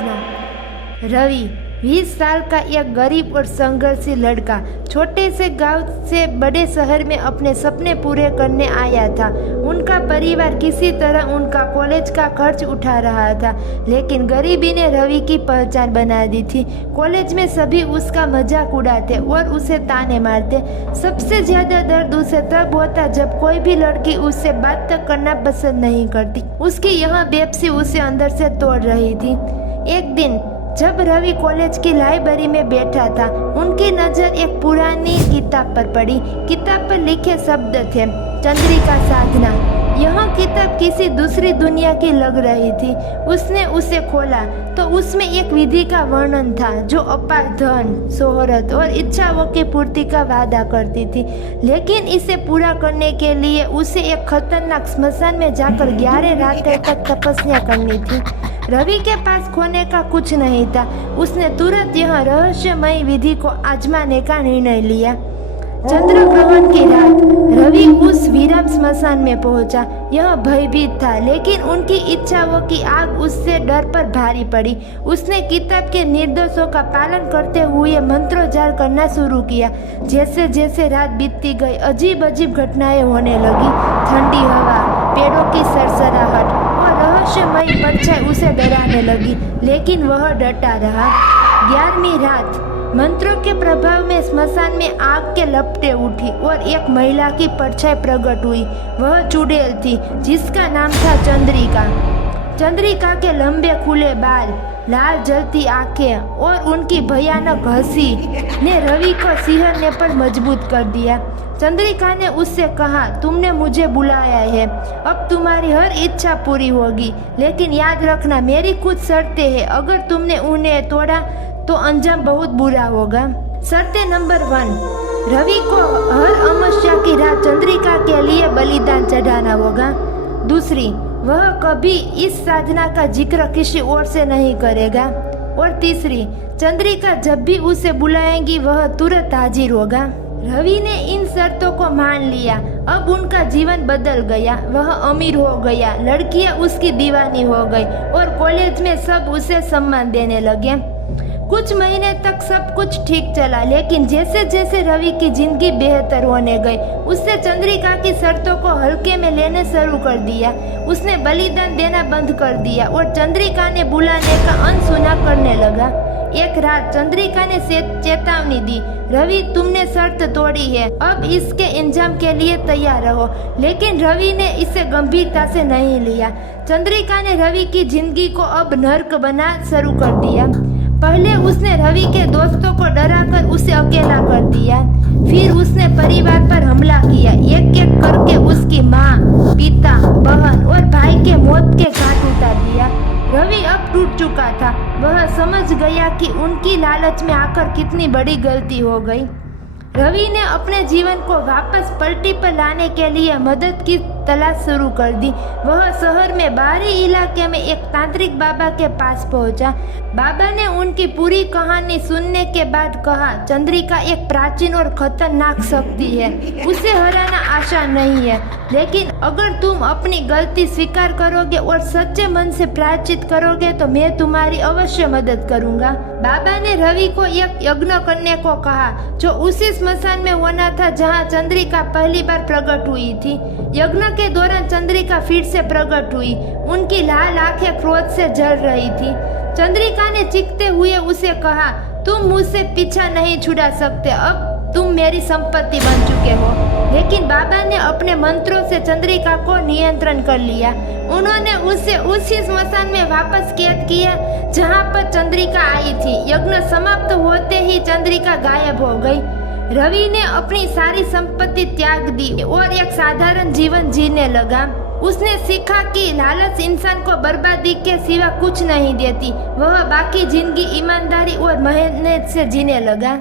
साधना। रवि 20 साल का एक गरीब और संघर्षी लड़का छोटे से गांव से बड़े शहर में अपने सपने पूरे करने आया था। उनका परिवार किसी तरह उनका कॉलेज का खर्च उठा रहा था, लेकिन गरीबी ने रवि की पहचान बना दी थी। कॉलेज में सभी उसका मजाक उड़ाते और उसे ताने मारते। सबसे ज्यादा दर्द उसे तब होता जब कोई भी लड़की उससे बात तक करना पसंद नहीं करती। उसकी यह बेबसी उसे अंदर से तोड़ रही थी। एक दिन जब रवि कॉलेज की लाइब्रेरी में बैठा था, उनकी नज़र एक पुरानी किताब पर पड़ी। किताब पर लिखे शब्द थे, चंद्रिका साधना। यह किताब किसी दूसरी दुनिया की लग रही थी। उसने उसे खोला तो उसमें एक विधि का वर्णन था जो अपार धन, शोहरत और इच्छाओं की पूर्ति का वादा करती थी, लेकिन इसे पूरा करने के लिए उसे एक खतरनाक स्मशान में जाकर 11 रातें तक तपस्या करनी थी। रवि के पास खोने का कुछ नहीं था। उसने तुरंत यह रहस्यमय विधि को आजमाने का निर्णय लिया। चंद्र ग्रहण की रात रवि उस वीरान स्मशान में पहुंचा। यह भयभीत था, लेकिन उनकी इच्छाओं की आग उससे डर पर भारी पड़ी। उसने किताब के निर्देशों का पालन करते हुए मंत्रोच्चार करना शुरू किया। जैसे जैसे रात बीतती गई, अजीब अजीब घटनाएं होने लगी। ठंडी हवा, पेड़ों की सरसराहट और रहस्यमयी परछाई उसे डराने लगी, लेकिन वह डटा रहा। 11वीं रात मंत्रों के प्रभाव में स्मशान में आग के लपटें उठी और एक महिला की परछाई प्रकट हुई। वह चुड़ैल थी, जिसका नाम था चंद्रिका। चंद्रिका के लंबे खुले बाल, लाल जलती आंखें और उनकी भयानक हंसी ने रवि को सिहरने पर मजबूत कर दिया। चंद्रिका ने उससे कहा, तुमने मुझे बुलाया है, अब तुम्हारी हर इच्छा पूरी होगी, लेकिन याद रखना मेरी कुछ शर्तें हैं। अगर तुमने उन्हें तोड़ा तो अंजाम बहुत बुरा होगा। शर्तें नंबर 1, रवि को हर अमावस्या की रात चंद्रिका के लिए बलिदान चढ़ाना होगा। दूसरी, वह कभी इस साधना का जिक्र किसी और से नहीं करेगा। और तीसरी, चंद्रिका जब भी उसे बुलाएंगी वह तुरंत हाजिर होगा। रवि ने इन शर्तों को मान लिया। अब उनका जीवन बदल गया। वह अमीर हो गया, लड़कियां उसकी दीवानी हो गई और कॉलेज में सब उसे सम्मान देने लगे। कुछ महीने तक सब कुछ ठीक चला, लेकिन जैसे जैसे रवि की जिंदगी बेहतर होने गई, उसने चंद्रिका की शर्तों को हल्के में लेने शुरू कर दिया। उसने बलिदान देना बंद कर दिया और चंद्रिका ने बुलाने का अनसुना करने लगा। एक रात चंद्रिका ने चेतावनी दी, रवि तुमने शर्त तोड़ी है, अब इसके इंजाम के लिए तैयार रहो। लेकिन रवि ने इसे गंभीरता से नहीं लिया। चंद्रिका ने रवि की जिंदगी को अब नर्क बना शुरू कर दिया। पहले उसने रवि के दोस्तों को डराकर उसे अकेला कर दिया। फिर उसने परिवार पर हमला किया। एक एक करके उसकी माँ, पिता, बहन और भाई के मौत के घाट उतार दिया। रवि अब टूट चुका था। वह समझ गया कि उनकी लालच में आकर कितनी बड़ी गलती हो गई। रवि ने अपने जीवन को वापस पलटी पर लाने के लिए मदद की तलाश शुरू कर दी। वह शहर में बाहरी इलाके में एक तांत्रिक बाबा के पास पहुंचा। बाबा ने उनकी पूरी कहानी सुनने के बाद कहा, चंद्रिका एक प्राचीन और खतरनाक शक्ति है, उसे हराना आसान नहीं है, लेकिन अगर तुम अपनी गलती स्वीकार करोगे और सच्चे मन से प्रायश्चित करोगे तो मैं तुम्हारी अवश्य मदद करूंगा। बाबा ने रवि को एक यज्ञ करने को कहा, जो उसी स्मशान में होना था जहां चंद्रिका पहली बार प्रकट हुई थी। यज्ञ के दौरान चंद्रिका फिर से प्रकट हुई। उनकी लाल आंखें क्रोध से जल रही थी। चंद्रिका ने चीखते हुए उसे कहा, तुम मुझसे पीछा नहीं छुड़ा सकते, अब तुम मेरी संपत्ति बन चुके हो। लेकिन बाबा ने अपने मंत्रों से चंद्रिका को नियंत्रण कर लिया। उन्होंने उसे उसी स्मशान में वापस कैद किया जहां पर चंद्रिका आई थी। यज्ञ समाप्त होते ही चंद्रिका गायब हो गई। रवि ने अपनी सारी संपत्ति त्याग दी और एक साधारण जीवन जीने लगा। उसने सीखा कि लालच इंसान को बर्बादी के सिवा कुछ नहीं देती। वह बाकी जिंदगी ईमानदारी और मेहनत से जीने लगा।